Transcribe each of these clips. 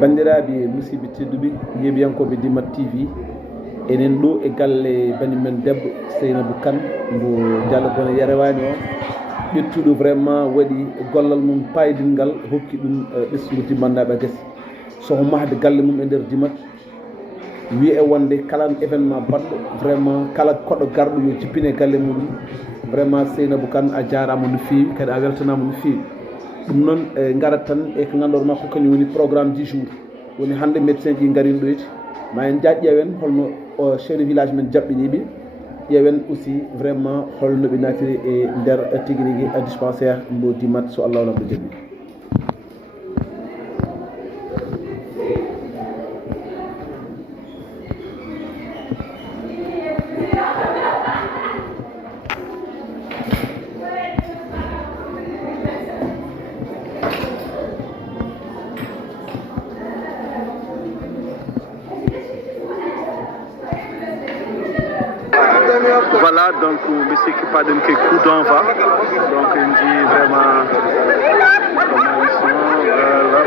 bandiraɓe musidɓe tedduɓe yeɓiyankoɓe Dimat TV enen ɗo e galle banimen debbo Seynabou Kane mbo Diallo Gone Yarewani o ƴettuɗo vraiment waɗi gollal mum paydingal hokki ɗum ɓessugo timmannaɓe guese soko mahde galle mum e nder Dimat wiye wonde kala événement baɗɗo vraiment kala koɗɗo garɗo yo jippine galle muɗum vraiment Seynabou Kane a jarama no fewi kadi a weltanama no fewi ɗum noon garat tan e ko ganduɗa makko kañum woni programme du jour woni hande médecin ji garino ɗo yti ma en jaaj ƴeewen holno chef de village men jaɓɓiniɓe ƴeewen aussi vraiment holno ɓe natiri e nder tigui rigui dispensaire mbo Dimat so Allah wonamo jaɓɓi. Voilà, donc monsieur qui pas d'un coup d'envoi, donc il dit vraiment comment ils sont, voilà.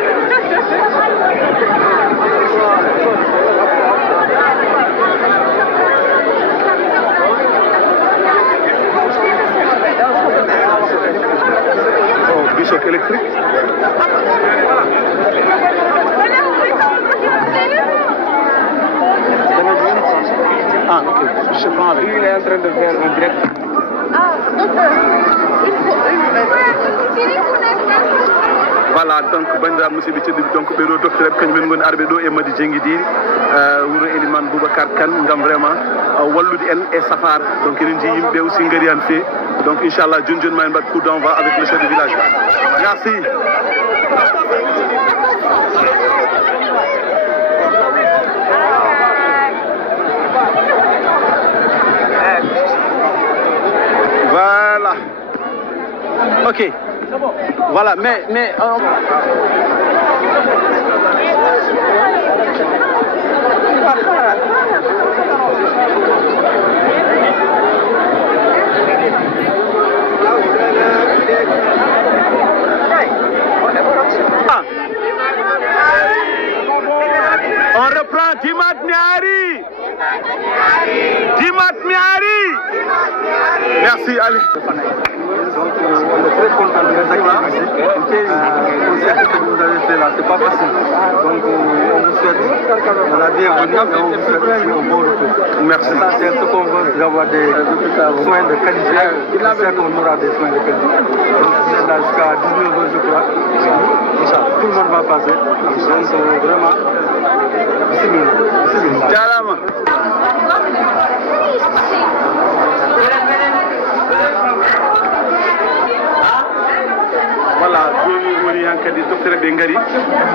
Oh, bishop électrique. Ah, ok. Je prends avec. Lui, il est en train de faire un direct. Ah, donc, il faut voilà, donc, bandira musidɓe tedduɓe donc ɓeɗo docteur kañumen goni arɓe ɗo e Madi Diengui Diri wuuro Elimane Boubacar Kane gam vraiment wallude en e safar donc eɗen jii yimɓeɓe aussi gaari han fewi donc inchallah joni joni ma en mbaɗ coup d'envoi avec le chef de village. Merci. Voilà. Ok. Voilà, mais on reprend Dimat Niari. Dimat Niari. Merci, allez. Donc, on est très content de vous accueillir ici. Ce que vous avez fait là, c'est pas facile. Donc, on vous souhaite la bienvenue et on vous souhaite aussi un bon retour. Merci. C'est ce qu'on veut, d'avoir des soins de qualité. J'espère qu'on aura des soins de qualité. Donc, c'est là jusqu'à 19h, je crois. Tout le monde va passer. Donc, vraiment, c'est bien. Carrément. Voilà, joni woni han kadi docteur ɓe gaari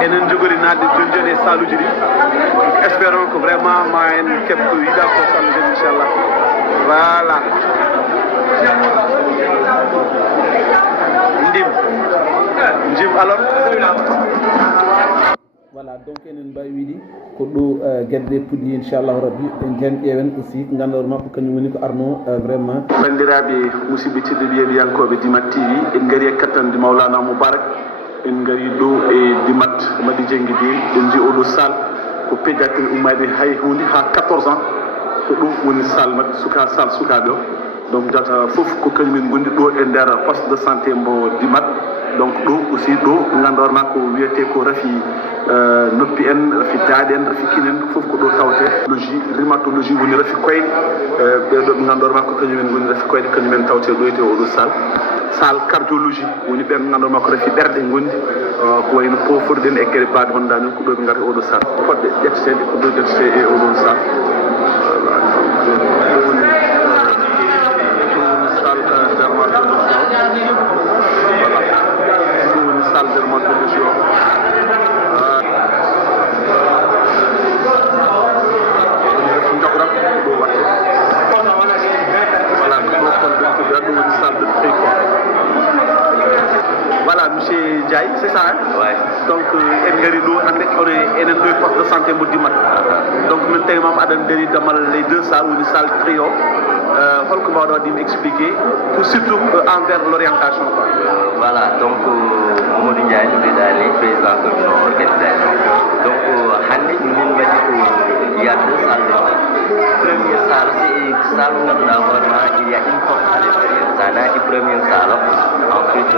enen jogori nadde joni joni e saluji ɗi espérons que vraiment ma en keɓ ko yiɗa ko saluji inchallah. Voilà ndim alors voilà donc enen mbawi wiide ko ɗo gueɗe ɗe puɗɗi inchallahu rabbi en jen ƴeewen aussi ganduɗa makko kañum woni ko arno vraiment bandiraɓe musidɓe tedduɓe yeɓiyankoɓe Dimat TV en gaari e kattande Mawlana Moubarak en gaari ɗo e Dimat Madi Diengui Diri en jii oɗo salle ko pédiatrie ummade hay hunde ha 14 ans ko ɗum woni salle mabɓe salle sukaɓe o donc jata foof ko kañumen gondi ɗo e nder poste de santé mbo Dimat donc ɗo aussi ɗo ganduɗa ko wiyete ko rafi noppi en rafi daaɗe en rafi kinen foof ko ɗo tawte rhumatologie woni rafi koyɗe ɓeɗo ɓe ganduɗa ko kañumen goni rafi koyɗe kañumen tawte ɗo ete oɗo salle cardiologie woni ɓen ganduɗa ko rafi ɓerɗe gondi ko wayno poforɗen e gueɗe baɗe honɗa men ko ɗo ɓe gari oɗo salle poɗɗe ƴettetede ko ɗo ƴettete e oɗo salle ɗo woni salle dermatologie salle dermatologie voilà monsieur Ndiaye c'est ça hein? Ouais. Donc en gari ɗo hande enen ɗo poste de santé mo Dimat donc min tawi mam aɗan dari damal les deux salles woni salle trio holko mbawɗa waɗimi expliquer pour surtout envers l'orientation voilà donc Mamadou Ndiaye président commission organisation donc Première salle, c'est salle où il y a une porte à l'intérieur. Ça a une première salle. Ensuite,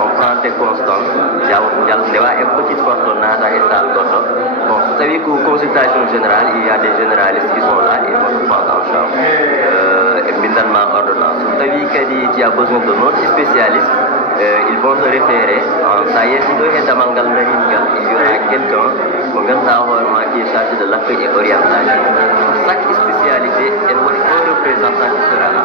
on prend des constantes. Il y a une petite porte dans la salle d'auto. Bon, vous savez qu'aux consultations générales, il y a des généralistes qui sont là et on se prend en charge. Et finalement, ordonnance. Vous savez qu'il y a besoin de notre spécialiste. Ils vont se référer. Ça y est, il y aura quelqu'un qui est chargé de l'accueil et orientation. Chaque spécialité, elle a un représentant qui sera là.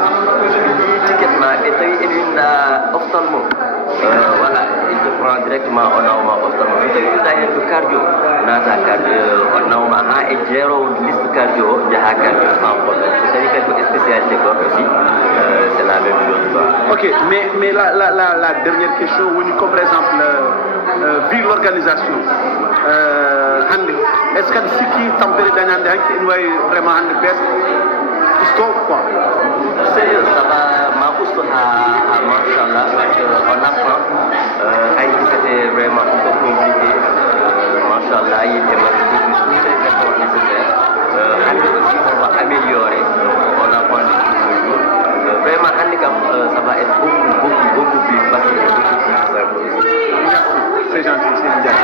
Voilà, il te prend directement au nom ophtalmo. Si tu as un cardio, on a et zéro liste cardio, il y a cardio sans problème. C'est-à-dire quelques spécialités aussi, c'est la même chose. Ok, mais la dernière question, comme par exemple, vu l'organisation, est-ce que ce qui tempère vraiment un best stop quoi? Sérieux, ça va m'apporter à Machallah parce qu'on apprend. Haïti c'était vraiment un peu compliqué. Machallah, il est tous les efforts nécessaires. Haïti aussi, on va améliorer. On apprend des choses. Vraiment, handicap, ça va être beaucoup plus facile et beaucoup plus simple aussi. C'est gentil, c'est bien.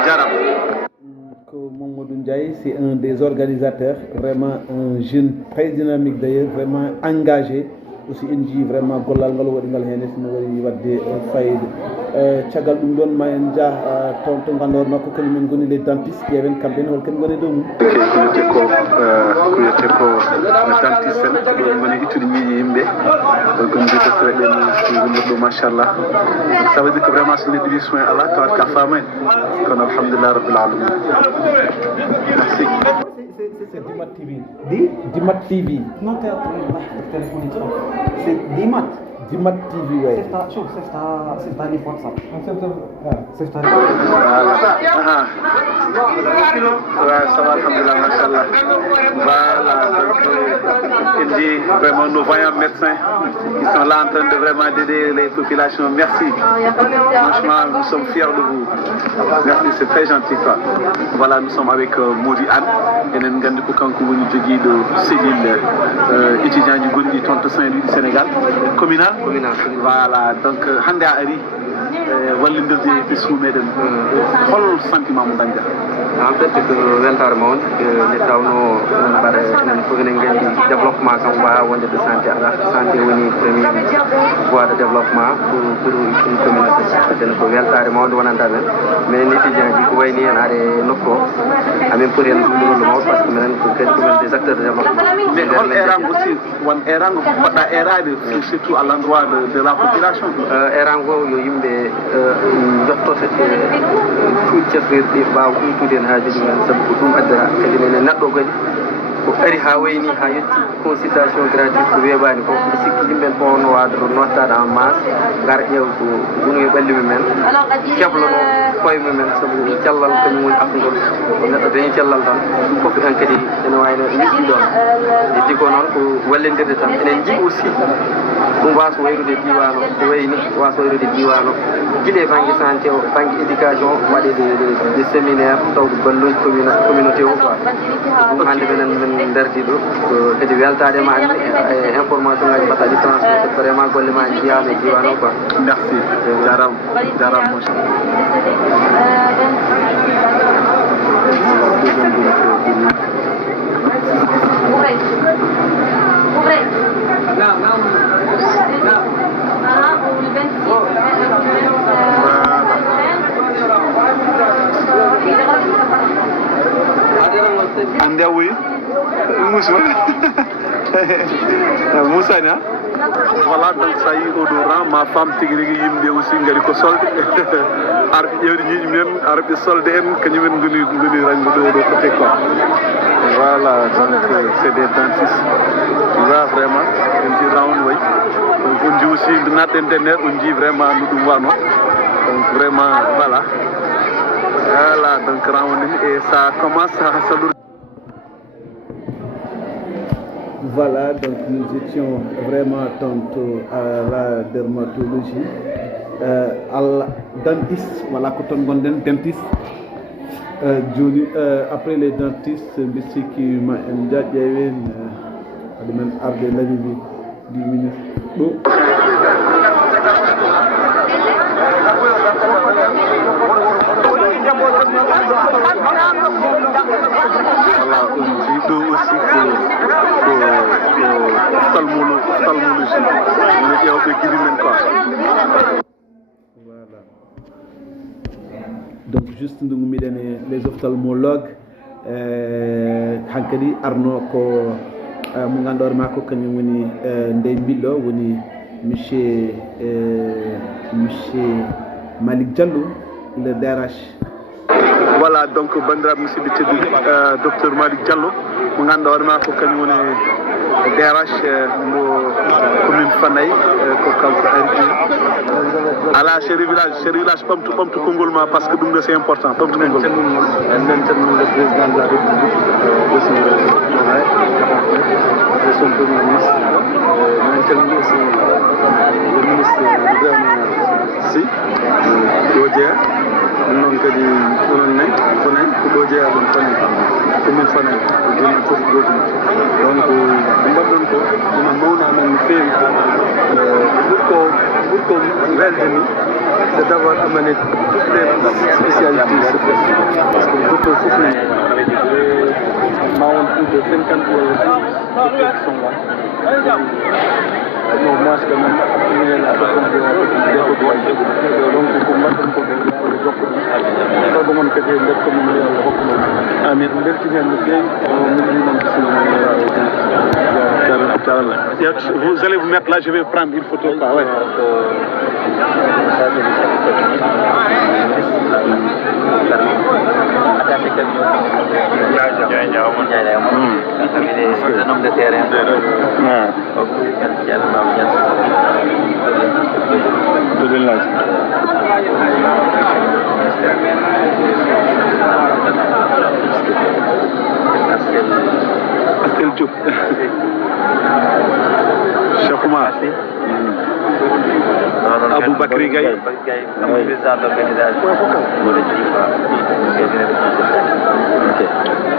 Mamadou Ndiaye, c'est un des organisateurs, vraiment un jeune très dynamique d'ailleurs, vraiment engagé. Aussi NG vraiment gollal ngal wadi ngal hen no wari wadde fayde tiagal dum don ma en ja ton to gandor makko kany men goni les dentistes yewen kamben hol ken goni dum kuyete ko dentiste en do goni itudi ñi yimbe goni ko très bien do machallah ça veut dire que vraiment c'est des soins à la tawat ka famain kon alhamdulillah rabbil alamin merci c'est Dimat TV. Dimat TV. Non, téléphonique. C'est Dimat. Dimat TV, ouais. C'est ta livre WhatsApp. C'est ta Ouais, ça va, alhamdulillah, machallah. Voilà, donc il dit vraiment nos voyants médecins qui sont là en train de vraiment aider les populations. Merci. Franchement, nous sommes fiers de vous. Merci, c'est très gentil, quoi. Voilà, nous sommes avec Modi Anne. Et nous avons pour quand vous avez de cellule étudiant du Gondi Tonto Saint-Louis du Sénégal, communal. Voilà, donc Hande Ari, Wallinder de Soumeden, quel sentiment vous avez? En fait, l'État développement de santé, la santé est une première voie de développement pour une communauté. Mais les étudiants qui sont venus à même pour les parce que des acteurs de développement. Mais quel errang aussi, un errang surtout à l'endroit de la population. Errang ko ari ha wayni ha yetti consultation gratuite ko webani ko sikki yimɓe on wadro nottade en masse gar ƴeew ko gunu e ɓallimu men keblono koye mumen sabu cellal kañum woni afgol neɗɗo dañi cellal tan ɗum fof en kadi ene wayno yiɗɗi ɗon heddi ko noon ko wallidirde tan enen jiɗi aussi ɗum wasa wayrude diwan o ko wayni wasa wayrude diwan o guila e banggue santé o banggue éducation waɗe des séminaire tawde balloji communauté o quoi ɗum hande menen dardi ɗo kadi weltade ma e information ngaji mbaɗaɗi transmettre vraiment golle ma jiyama e diwan o quoi. Merci, jaram mon cher. Anda oui, Moussa. Moussa, hein? Voilà, donc ça y est, odorant, ma femme tigri yimbe aussi ngari ko solde. Arbi yewri ñi men, arbi solde en kanyumen ngoni rango do côté quoi. Voilà, donc c'est des dentistes. Là vraiment, on dit round way. Donc on dit aussi de notre internet, on dit vraiment nous dum wano. Donc vraiment voilà. Voilà, donc rounding et ça commence à se. Voilà, donc nous étions vraiment tantôt à la dermatologie, à la dentiste, voilà, quand on dit dentiste, après les dentistes, monsieur qui m'a indiqué, hade men arde laribi du ministre ɗo voilà ɗum jiɗo aussi ko ophtalmologie ene ƴewɓe guiɗi men quoi. Voilà. Donc juste ndu gummiɗen e les ophtalmologues hankkadi arno ko mo ganduɗa ma ko kañum woni ndey mbilɗo woni monsieur Malick Diallo le DRH. Voilà donc bandiraɓe musidɓe tedduɓe docteur Malick Diallo mo ganduɗa hoorema ko kañum woni DRH mo commune Fanayi ko kanko ardi ala chef village ɓamtu konngol ma par ce que ɗum ɗo c'est important ɓamtu konngol. en calmini le président de la république Bassirou Diomaye et son premier ministre en calmini aussi le ministre Ibrahima Sy ɗo jeeya noon kadi onon nayi Fanayi ko ɗo jeeya ɗum Fanayi commune Fanayi ko joni fof gotum donc ko mbaɗɗon ko ina mawna men no feewi ɓurko welde ni c'est d'avoir amené toutes les spécialités sur place parce que docteur fof ne ma won plus de 50 docteurs qui sont là au moins quand même accumuler la donc ko mbaɗɗon ko ɓe jokko ɗum sago mon kadi nder commune yo Allah hokku mon amin beltini hen no feewi min winon Vous allez vous mettre là, je vais prendre une photo. Quoi, ouais. Astel Diop. Cheikh Oumar. Abou Bakri Gaye. président d'organisation.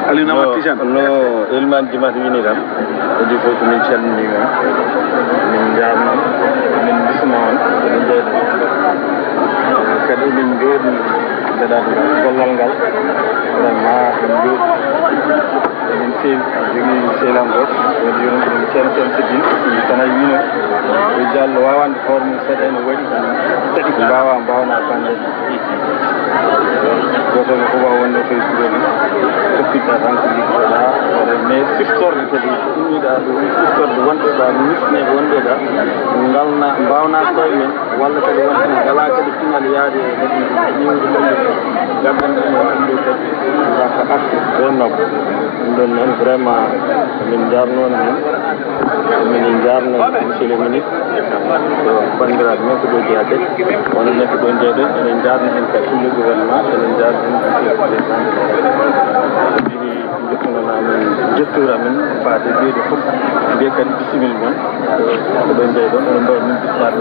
Aliou Namad Tijane. No ilman dimat wini kam kadi fof ko min calmini on min jarnam min bisma on min jeyɗo kadi min jooɗi gaɗaɗo gollal ngal vraiment min jooɗi min feewi jogui sehlam goto woni yon ɗum cen sidin si Fanayi wino o diallo wawande hoore mum seeɗa ene waɗi saɗi ko mbawna bande goto ko wawa wonde koye suroɗi toppita tan ko liggoɗa mais siftorde kadi ummiɗa ɗo siftorde wonɓe ɗa misneɓe wonɓe ɗa ngalna mbawna koye men walla kadi wonɓe ngala kadi final yaade kadi ñiwde gonɗe gabben ɗen ɗum ɗo kadi waka acte rennoɓe ɗum ɗon noon vraiment min jarnoon hen min jarno monsieur le ministre bandiraɓe men ko ɗo jeeyade wono nekko ɗo jeeɗen enen jarno hen kadi le gouvernement enen jarno hen monsieur le président ɗiɗi jottonono amen jettour amen faade ɓeyde fof mbiye kadi bisimilla moon ko ɗo jeeyɗon oɗon mbawi min bismade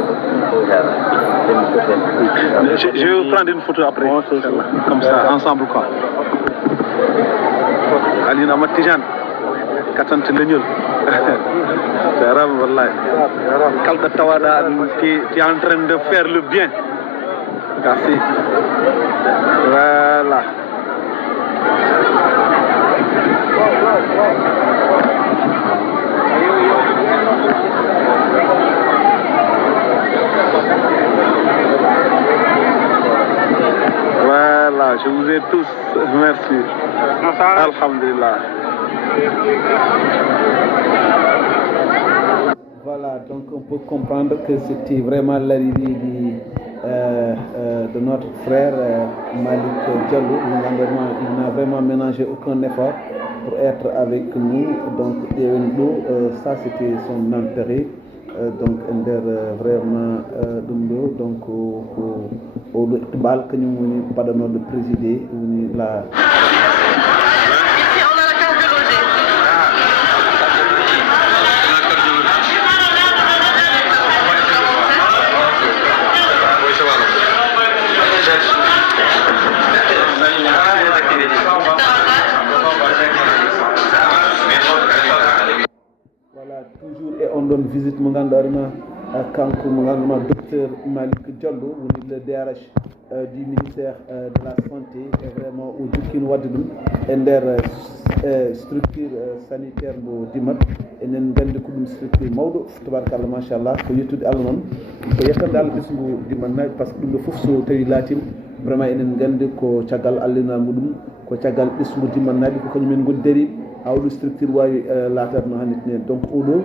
Je vais vous prendre une photo après. Comme ça, ensemble quoi. Aliou Namad Tijane. Katante leñol. Jaram wallahi. Kalɗo tawaɗa tu es en train de faire le bien. Merci. Voilà. Voilà, je vous ai tous. Merci. Alhamdulillah. Voilà, donc on peut comprendre que c'était vraiment l'arrivée de notre frère Malick Diallo. Il n'a vraiment ménagé aucun effort pour être avec nous. Donc, ça c'était son entrée. Donc, vraiment, donc, au bal que nous avons de présider, la. Voilà, ɗon visite mo ganduɗa kanko mo ganduɗa docteur Malick Diallo woni le DRH du ministère de la santé et vraiment o jukkino wadde ɗum e nder structure sanitaire mo Dimat enen gandi ko ɗum structure mawɗo tabarakallah machallah ko yettude Allah noon ko yettande Allah ɓesgu Dimat naɓe par ce que ɗum ɗo foof so tawi laatima vraiment enen gandi ko caggal allina muɗum ko caggal ɓesgu Dimat naɓe ko kañumen goni dari awɗo structure wawi laatade no hannirta ni donc oɗo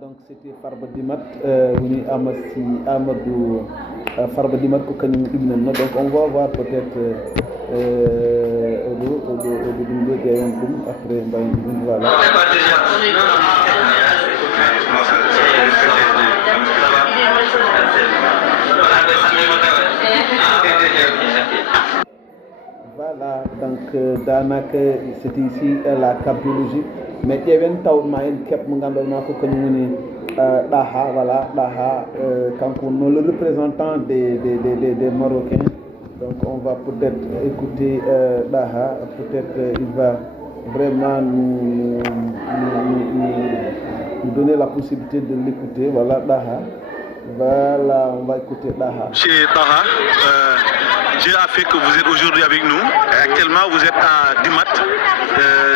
donc c'était Farba Dimat woni Amadou Farba Dimat ko kañum ɗumnanno donc on va voir peut-être oɗo ɗum ɗo ƴeewen ɗum après mbawi ɗum voilà voilà donc danaka c'était ici la cardiologie mais ƴeewen tawma en keɓ mo ganduɗa ko kañum woni ɗaha voilà ɗaha kanko wonno le représentant des Marocains donc on va peut-être écouter ɗaha peut-être il va vraiment nous donner la possibilité de l'écouter voilà ɗaha voilà on va écouter ɗaha. Chez Taha, Dieu a fait que vous êtes aujourd'hui avec nous. Actuellement, vous êtes à Dimat.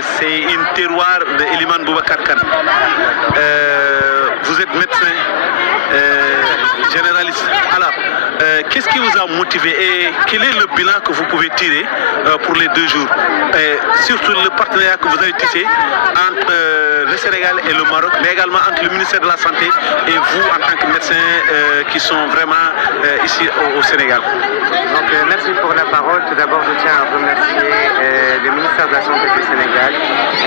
C'est une terroir de Eliman Boubacar Kane. Vous êtes médecin généraliste. Alors, qu'est-ce qui vous a motivé et quel est le bilan que vous pouvez tirer pour les 2 jours et surtout le partenariat que vous avez tissé entre le Sénégal et le Maroc, mais également entre le ministère de la Santé et vous en tant que médecin qui sont vraiment ici au Sénégal. Donc, merci pour la parole. Tout d'abord, je tiens à remercier le ministère de la Santé du Sénégal,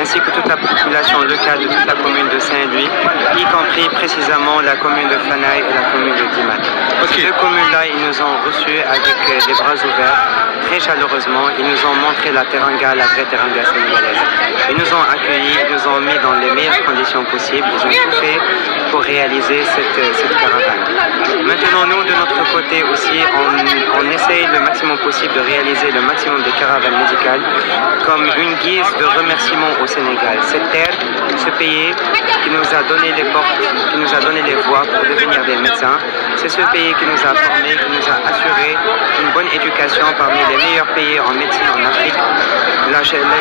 ainsi que toute la population locale de toute la commune de Saint-Louis, y compris précisément la commune de Fanaï et la commune de Dimat. Ces 2 communes-là, ils nous ont reçus avec les bras ouverts, très chaleureusement. Ils nous ont montré la teranga, la vraie teranga sénégalaise. Ils nous ont accueillis, ils nous ont mis dans les meilleures conditions possibles. Ils ont tout fait pour réaliser cette caravane. Maintenant, nous, de notre côté aussi, on essaye le maximum possible de réaliser le maximum de caravanes médicales comme une guise de remerciement au Sénégal. Cette terre, ce pays qui nous a donné les portes, qui nous a donné les voies pour devenir des médecins, c'est ce pays qui nous a formés, qui nous a assuré une bonne éducation parmi les meilleurs pays en médecine en Afrique.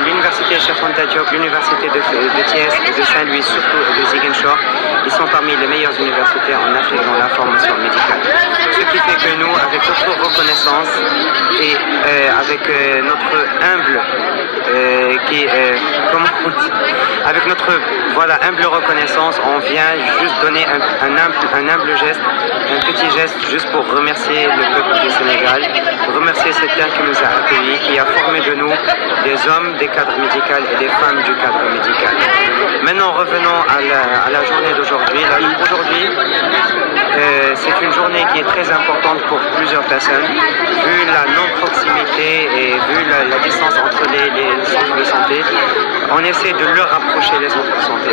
L'université Cheikh Anta Diop, l'université de Thiès et de Saint-Louis, surtout et de Ziguinchor, ils sont parmi les meilleures universités en Afrique dans la formation médicale. Ce qui fait que nous, avec notre reconnaissance et avec notre humble avec notre humble reconnaissance, on vient juste donner un humble geste, un petit geste juste pour remercier le peuple du Sénégal, remercier cette terre qui nous a accueillis, qui a formé de nous des hommes, des cadres médicaux et des femmes du cadre médical. Maintenant, revenons à la journée d'aujourd'hui. Aujourd'hui, c'est une journée qui est très importante pour plusieurs personnes, vu la non-proximité et vu la distance entre les centres de santé. on essaie de leur rapprocher les centres de santé.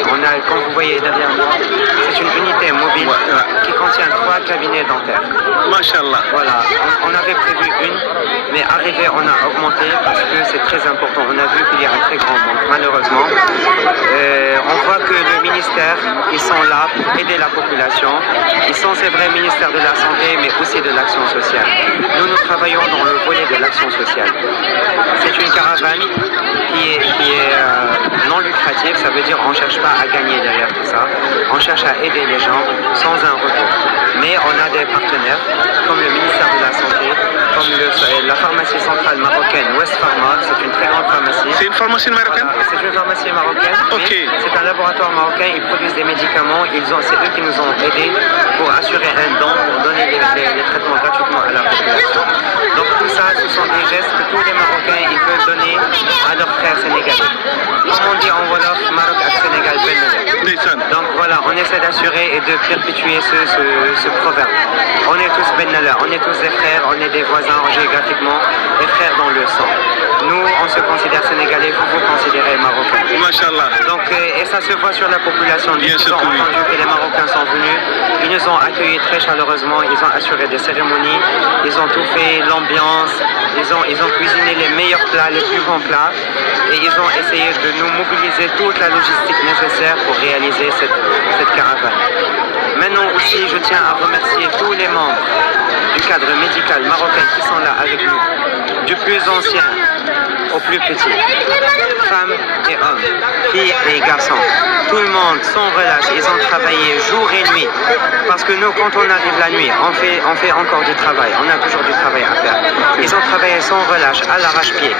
Comme vous voyez derrière moi, c'est une unité mobile qui contient 3 cabinets dentaires. Machallah. Voilà, on avait prévu une, mais arrivé, on a augmenté parce que c'est très important. On a vu qu'il y a un très grand manque, malheureusement. On voit que le ministère, ils sont là pour aider la population. Ils sont, c'est vrai, ministère de la Santé, mais aussi de l'action sociale. Nous travaillons dans le volet de l'action sociale. C'est une caravane qui est non lucrative, ça veut dire on ne cherche pas à gagner derrière tout ça. On cherche à aider les gens sans un retour. Mais on a des partenaires comme le ministère de la Santé, comme la pharmacie centrale marocaine West Pharma, c'est une très grande pharmacie. C'est une pharmacie marocaine? C'est une pharmacie marocaine. Ok. C'est un laboratoire marocain, ils produisent des médicaments, c'est eux qui nous ont aidés pour assurer un don, pour donner les traitements gratuitement à la population. Donc tout ça, ce sont des gestes que tous les Marocains ils veulent donner à leurs frères sénégalais. Comme on dit en Wolof, Maroc ak Sénégal benn. Donc voilà, on essaie d'assurer et de perpétuer ce proverbe. On est tous bennala, on est tous des frères, on est des voisins géographiquement, des frères dans le sang. Nous, on se considère sénégalais, vous vous considérez marocains. Machallah. Donc, et ça se voit sur la population. Ils ont entendu que les Marocains sont venus. Ils nous ont accueillis très chaleureusement. Ils ont assuré des cérémonies. Ils ont tout fait, l'ambiance. Ils ont cuisiné les meilleurs plats, les plus bons plats. Et ils ont essayé de nous mobiliser toute la logistique nécessaire pour réaliser cette caravane. Maintenant aussi, je tiens à remercier tous les membres du cadre médical marocain qui sont là avec nous, du plus ancien au plus petit, femmes et hommes, filles et garçons. Tout le monde, sans relâche, ils ont travaillé jour et nuit. Parce que nous, quand on arrive la nuit, on fait encore du travail. On a toujours du travail à faire. Ils ont travaillé sans relâche, à l'arrache-pied.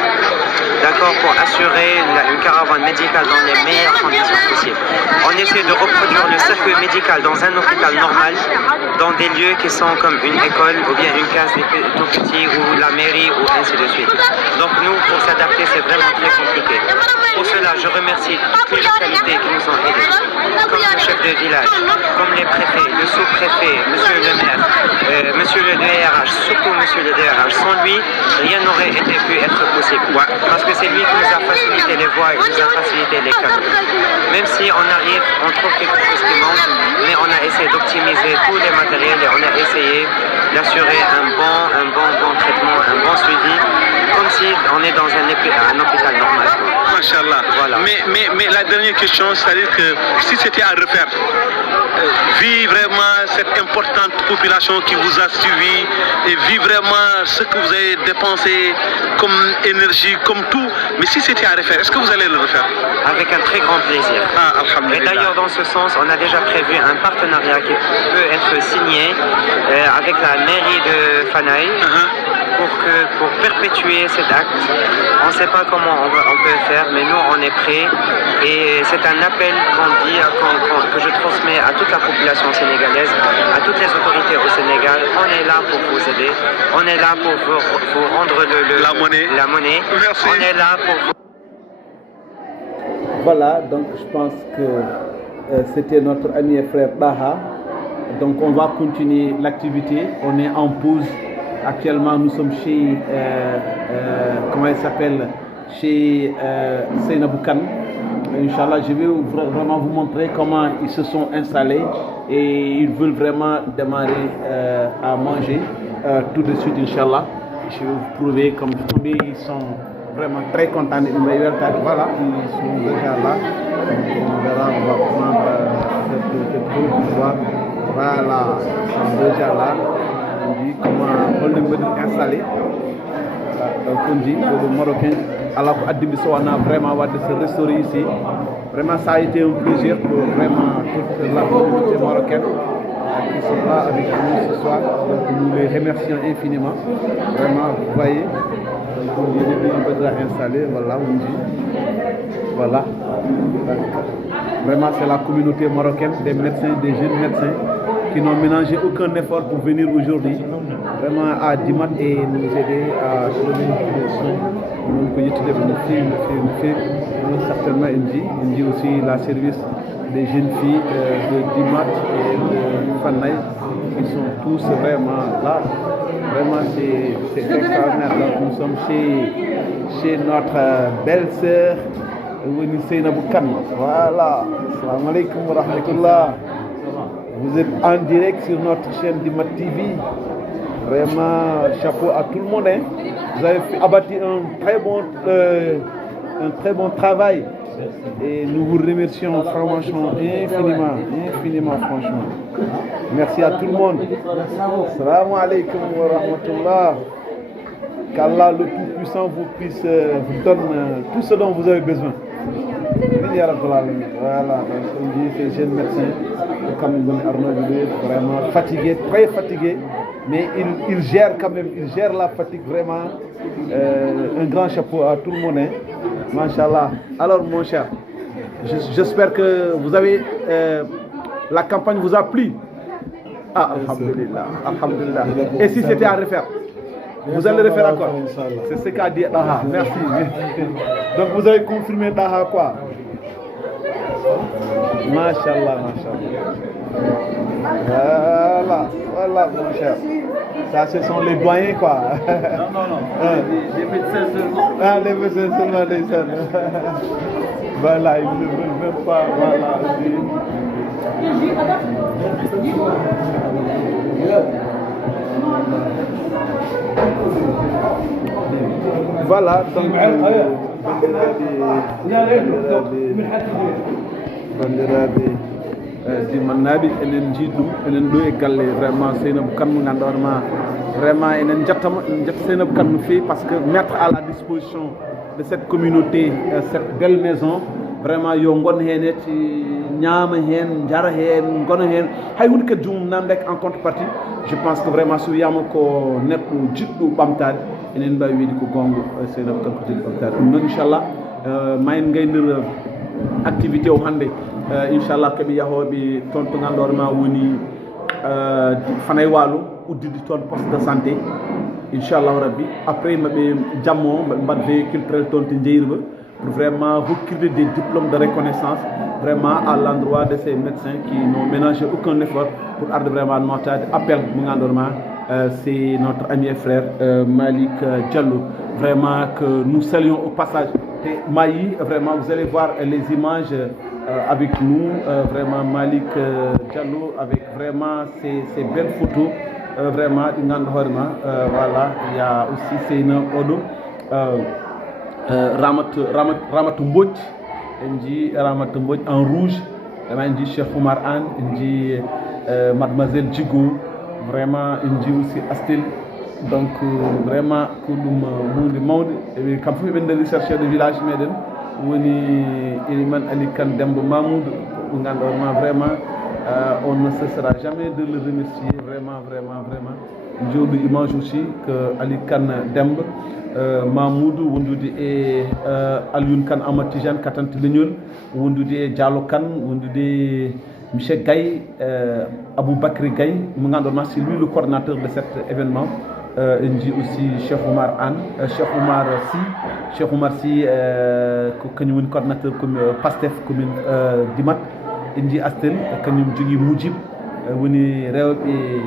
D'accord, pour assurer une caravane médicale dans les meilleures conditions possibles. On essaie de reproduire le circuit médical dans un hôpital normal, dans des lieux qui sont comme une école ou bien une case tout petit ou la mairie ou ainsi de suite. Donc nous, pour s'adapter, c'est vraiment très compliqué. Pour cela, je remercie toutes les localités qui nous ont aidés, comme le chef de village, comme les préfets, le sous-préfet, monsieur le maire, monsieur le DRH, surtout monsieur le DRH. Sans lui, rien n'aurait pu être possible. Parce que c'est lui qui nous a facilité les voies, il nous a facilité les canaux. Même si on arrive, on trouve quelque chose qui manque, mais on a essayé d'optimiser tous les matériels et on a essayé d'assurer un bon traitement, un bon suivi, comme si on est dans un hôpital normal. Machallah. Voilà. Mais la dernière question, c'est-à-dire que si c'était à refaire, vu vraiment cette importante population qui vous a suivi et vu vraiment ce que vous avez dépensé comme énergie, comme tout, mais si c'était à refaire, est-ce que vous allez le refaire? Avec un très grand plaisir. Et d'ailleurs, dans ce sens, on a déjà prévu un partenariat qui peut être signé avec la mairie de Fanaï. Pour perpétuer cet acte. On ne sait pas comment on peut le faire, mais nous, on est prêts. Et c'est un appel que je transmets à toute la population sénégalaise, à toutes les autorités au Sénégal. On est là pour vous aider. On est là pour vous rendre la monnaie. Merci. On est là pour vous... Voilà, donc je pense que c'était notre ami et frère Daha. Donc on va continuer l'activité. On est en pause. Actuellement, nous sommes chez, comment elle s'appelle, chez Seynabou Kane. Inch'Allah, je vais vraiment vous montrer comment ils se sont installés et ils veulent vraiment démarrer à manger tout de suite, Inch'Allah. Je vais vous prouver comme ils sont vraiment très contents. Voilà, ils sont déjà là. Donc, on verra, on va prendre cette photo. Voilà, ils sont déjà là. On dit comment on les installé. Donc on dit le Marocain, alors on a vraiment de se restaurer ici. Vraiment ça a été un plaisir pour vraiment toute la communauté marocaine qui sont là avec nous ce soir. Donc nous les remercions infiniment. Vraiment, vous voyez. Donc on dit on peut installer, voilà on dit. Voilà. Donc, vraiment c'est la communauté marocaine, des médecins, des jeunes médecins qui n'ont ménagé aucun effort pour venir aujourd'hui, vraiment à Dimat et nous aider à donner des soins. Nous certainement Indi aussi la service des jeunes filles de Dimat et de Fanaï qui sont tous vraiment là. Vraiment c'est extraordinaire. Donc, nous sommes chez notre belle-sœur, woni Seynabou Kane. Voilà. Assalamu alaikum wa rahmatullah. Vous êtes en direct sur notre chaîne Dimat TV. Vraiment, chapeau à tout le monde. Hein. Vous avez abattu un très bon travail. Et nous vous remercions franchement, infiniment franchement. Merci à tout le monde. Assalamu alaikum wa rahmatullah. Qu'Allah le Tout-Puissant vous puisse vous donne tout ce dont vous avez besoin. Voilà, donc on dit ces jeunes médecins, comme Arnaud Diouf, vraiment fatigué, très fatigué, mais il gère quand même, il gère la fatigue vraiment. Un grand chapeau à tout le monde, hein. Masha'Allah. Alors mon cher, j'espère que vous avez la campagne vous a plu. Ah, alhamdulillah, alhamdulillah. Et si c'était à refaire, vous allez refaire à quoi? C'est ce qu'a dit Daha. Merci. Donc vous avez confirmé Daha quoi? Masha'Allah, Masha'Allah. Voilà mon cher. Ça, ce sont les doyens quoi. Non. Les médecins seulement. Ah, les médecins seulement, les jeunes. Voilà, ils ne veulent même pas. Voilà, donc Dimannaɓe enen jiiɗum enen ɗo e galle vraiment Seynabou Kane mo ganduɗa vraiment enen jettamo Seynabou Kane no feewi par ce que mettre à la disposition de cette communauté cette belle maison vraiment yo gon hen et ñaama hen jara hen gona hen hay hunde kadi jumum namdek en contrepartie je pense que vraiment so wiyama ko neɗɗo jiɗɗo ɓamtade enen mbawi wiide ko gonga Seynabou Kane ko jiɗɗo ɓamtade ɗum noon inchallah ma en gaydir activité o hannde inchallah koɓe yahoɓe toon to ganduɗa ma woni Fanay Waalo uddide toon poste de santé inchallahu rabbi après maɓe jammo maɓe mbaɗ véhicule toon to Jeyrba pour vraiment hokkirde des diplômes de reconnaissance vraiment à l'endroit de ces médecins qui n'ont ménagé aucun effort pour arde vraiment notade appel mo ganduɗa ma c'est notre ami et frère Malik Diallo vraiment que nous saluons au passage. Maï, vraiment, vous allez voir les images avec nous, vraiment Malik Diallo, avec vraiment ces belles photos, vraiment, voilà, il y a aussi Seyna Odo, Ramatou Mbodj, Ramatou Mbodj en rouge, il dit Cheikh Oumar Anne, il dit Mademoiselle Djigo, vraiment, il dit aussi Astel. Donc vraiment ko ɗum hunde mawde eɓe kam fof eɓe nder chercheur de village meɗen woni Eliman Ali Kane Demba Mamoudou ɓe ganduɗa vraiment on ne cessera jamais de le remercier vraiment jooɗo image aussi que Ali Kane Demba Mamoudou wondude e Alioune Kane Amadou Tidiane Katante Leñol wondude e Diallo Kane wondude e Monsieur Gaye Aboubacry Gaye mo ganduɗa c'est lui le coordinateur de cet événement. Il dit aussi Cheikh Oumar Anne, Cheikh Oumar Sy, le coordinateur PASTEF commune Dimat, il dit Astel, Kanyum Djigi Moujib, Wini Réo et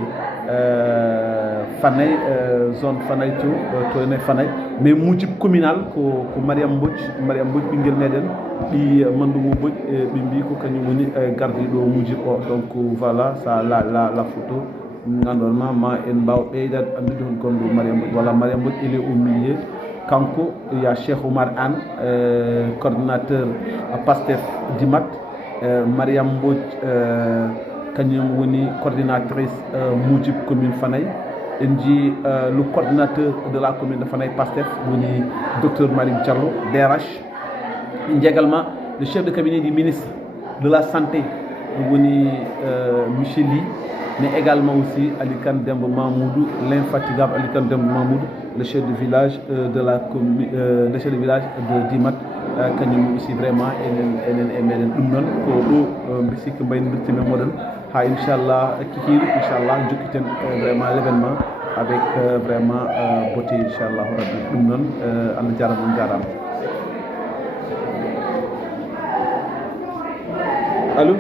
Fanay, zone Fanay Tourné Fanay, mais Moujib communal, que Mariam Mbodj Bingel Meden, et Mandou Mbodj, Bimbi, Kanyum Gardido Moujib, donc voilà, ça la photo. Normalement ma en baw ɓeydat andude hon gonɗo Mariam Mbodj voilà Mariam Mbodj il est au milieu kanko il y a Cheikh Oumar Anne coordinateur PASTEF Dimat Mariam Mbodj kañum woni coordinatrice Moujib commune Fanay en ji le coordinateur de la commune de Fanay PASTEF woni docteur Malick Diallo DRH également le chef de cabinet du ministre de la santé woni Michel Ly, mais également aussi Ali Kane Demba Mamoudou, l'infatigable Ali Kane Demba Mamoudou, le chef de village de la commune, le chef de village de Dimat, kañum aussi vraiment enen emeɗen ɗum noon ko ɗo bisiki mbayno dirtime moɗon ha inchallah kikiɗo inchallah jokkiten vraiment l'événement avec vraiment beauté inchallah rabbi ɗum noon Allah jarama on jarama. Allô.